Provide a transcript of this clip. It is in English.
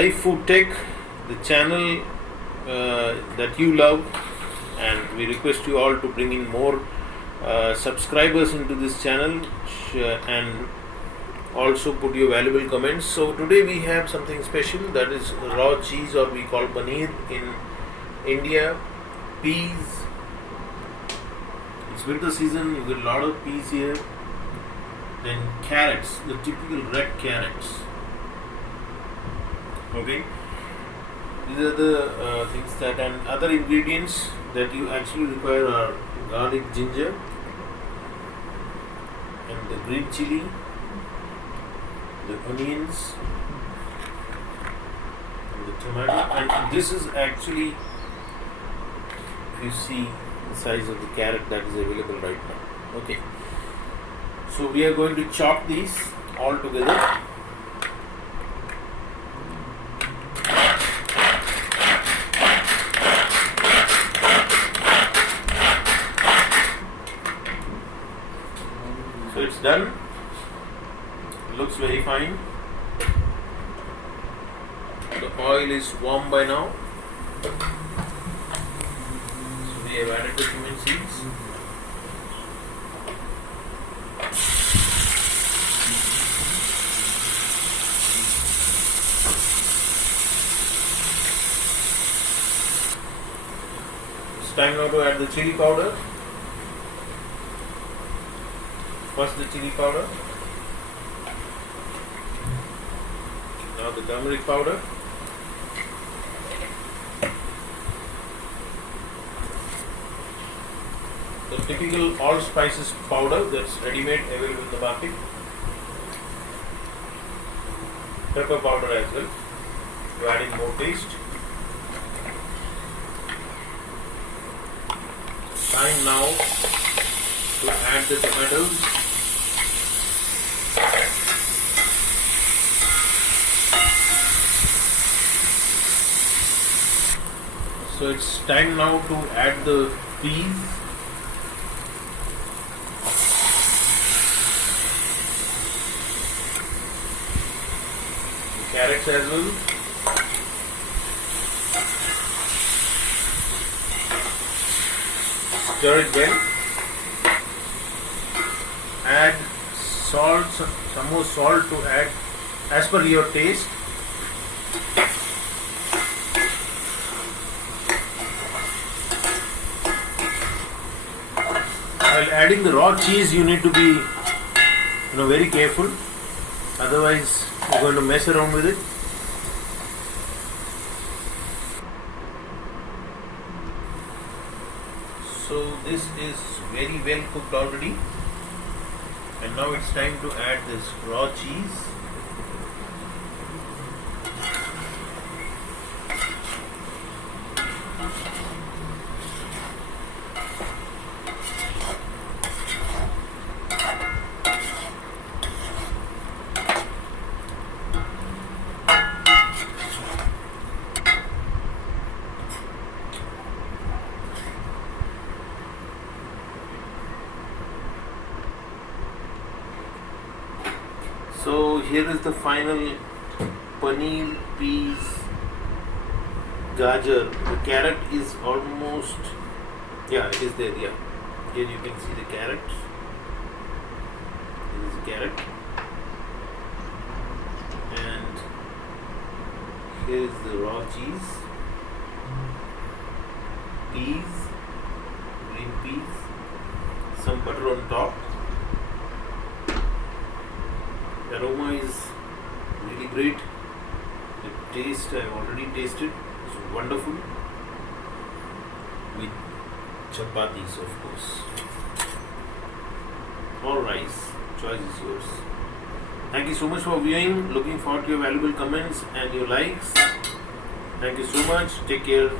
Life Food Tech, the channel that you love, and we request you all to bring in more subscribers into this channel and also put your valuable comments. So today we have something special, that is raw cheese, or we call paneer in India. Peas. It's winter season, you get a lot of peas here. Then carrots, the typical red carrots. Okay, these are the things that, and other ingredients that you actually require are garlic, ginger, and the green chili, the onions, and the tomato. And this is actually, if you see the size of the carrot that is available right now. Okay, so we are going to chop these all together. So it's done. Looks very fine. The oil is warm by now. So we have added the cumin seeds. It's time now to add the chili powder. First the chili powder, now the turmeric powder, the typical all spices powder that's ready-made available in the market, pepper powder as well to add in more taste. Time now to add the tomatoes. So it's time now to add the peas. The carrots as well. Stir it well. Add salt, some more salt to add as per your taste. While adding the raw cheese, you need to be very careful, otherwise you're going to mess around with it. So this is very well cooked already, and now it's time to add this raw cheese. So here is the final paneer peas gajar. The carrot is almost, it is there, Here you can see the carrot. This is the carrot. And here is the raw cheese, peas, green peas, some butter on top. The aroma is really great. The taste I have already tasted. It's wonderful. With chappatis, of course. Or rice. Choice is yours. Thank you so much for viewing. Looking forward to your valuable comments and your likes. Thank you so much. Take care.